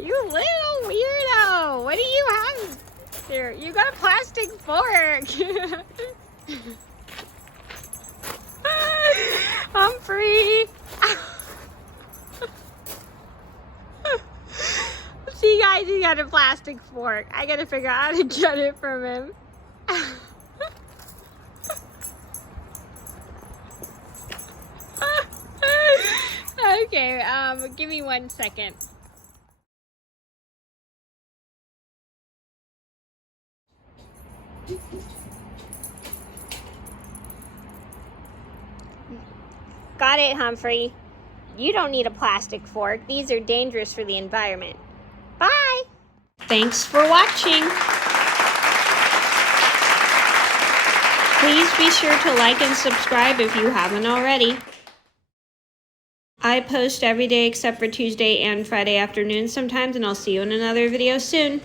You little weirdo! What do you have there? You got a plastic fork! Humphrey! See guys, he got a plastic fork. I gotta figure out how to get it from him. Okay, give me 1 second. Got it, Humphrey. You don't need a plastic fork. These are dangerous for the environment. Bye! Thanks for watching. Please be sure to like and subscribe if you haven't already. I post every day except for Tuesday and Friday afternoons sometimes, and I'll see you in another video soon.